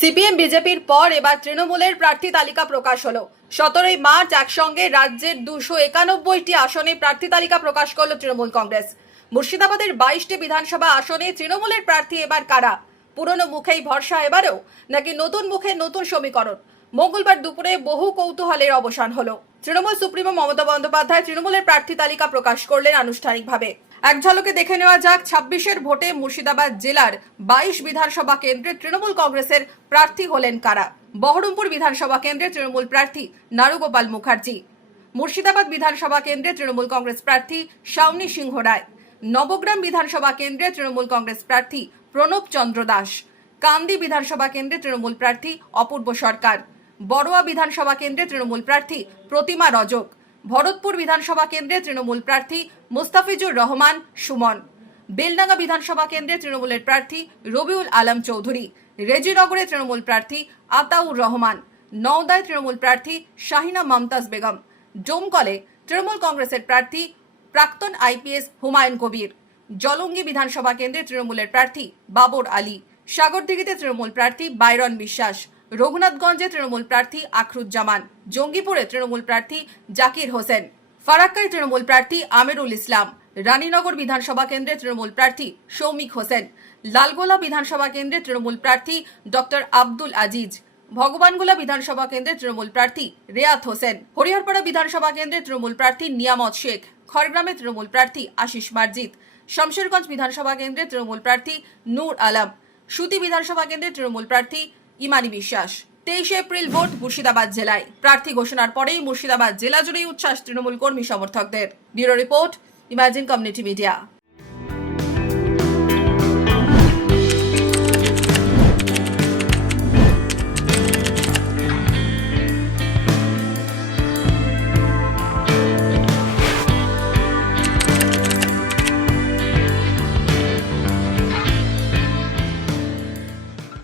CPM বিজেপির পর এবার তৃণমূলের প্রার্থী তালিকা প্রকাশ হলো। 17ই মার্চ একসঙ্গে রাজ্যের 291টি আসনে প্রার্থী তালিকা প্রকাশ করলো তৃণমূল কংগ্রেস। মুর্শিদাবাদের 22টি বিধানসভা আসনে তৃণমূলের প্রার্থী এবার কারা? পুরনো মুখেই ভরসা এবারেও, নাকি নতুন মুখে নতুন সমীকরণ? মঙ্গলবার দুপুরে বহু কৌতূহলের অবসান হলো। তৃণমূল সুপ্রিমো মমতা বন্দ্যোপাধ্যায় তৃণমূলের প্রার্থী তালিকা প্রকাশ করলেন আনুষ্ঠানিকভাবে। এক ঝলকে দেখে নেওয়া যাক 26-এর ভোটে মুর্শিদাবাদ জেলার 22 বিধানসভা কেন্দ্রে তৃণমূল কংগ্রেসের প্রার্থী হলেন কারা। বহরমপুর বিধানসভা কেন্দ্রে তৃণমূল প্রার্থী নারুগোপাল মুখার্জি, মুর্শিদাবাদ বিধানসভা কেন্দ্রে তৃণমূল কংগ্রেস প্রার্থী শাওনি সিংহ রায়, নবগ্রাম বিধানসভা কেন্দ্রে তৃণমূল কংগ্রেস প্রার্থী প্রণব চন্দ্র দাস, কান্দি বিধানসভা কেন্দ্রে তৃণমূল প্রার্থী অপূর্ব সরকার, বড়ুয়া বিধানসভা কেন্দ্রে তৃণমূল প্রার্থী প্রতিমা রজক, ভরতপুর বিধানসভা কেন্দ্রে তৃণমূল প্রার্থী মুস্তাফিজুর রহমান সুমন, বেলডাঙ্গা বিধানসভা কেন্দ্রে তৃণমূলের প্রার্থী রবিউল আলম চৌধুরী, রেজিনগরে তৃণমূল প্রার্থী আতাউর রহমান, নওদায় তৃণমূল প্রার্থী শাহিনা মমতাজ বেগম, ডোমকলে তৃণমূল কংগ্রেসের প্রার্থী প্রাক্তন আইপিএস হুমায়ুন কবির, জলঙ্গি বিধানসভা কেন্দ্রে তৃণমূলের প্রার্থী বাবর আলী, সাগরদিঘিতে তৃণমূল প্রার্থী বাইরন বিশ্বাস, রঘুনাথগঞ্জে তৃণমূল প্রার্থী আখরুজ্জামান, জঙ্গিপুরে তৃণমূল প্রার্থী জাকির হোসেন, ফারাক্কায় তৃণমূল প্রার্থী আমিরুল ইসলাম, রানীনগর বিধানসভা কেন্দ্রে তৃণমূল প্রার্থী সৌমিক হোসেন, লালগোলা বিধানসভা কেন্দ্রে তৃণমূল প্রার্থী ডক্টর আব্দুল আজিজ, ভগবানগোলা বিধানসভা কেন্দ্রে তৃণমূল প্রার্থী রেয়াত হোসেন, হরিহরপাড়া বিধানসভা কেন্দ্রে তৃণমূল প্রার্থী নিয়ামত শেখ, খড়গ্রামে তৃণমূল প্রার্থী আশিস মার্জিত, শমশেরগঞ্জ বিধানসভা কেন্দ্রে তৃণমূল প্রার্থী নূর আলম, সুতি বিধানসভা কেন্দ্রে তৃণমূল প্রার্থী ইমানি বিশ্বাস। 23 এপ্রিল ভোট মুর্শিদাবাদ জেলায়। প্রার্থী ঘোষণার পরেই মুর্শিদাবাদ জেলা জুড়েই উচ্ছ্বাস তৃণমূল কর্মী সমর্থকদের। Bureau report, imagine community media.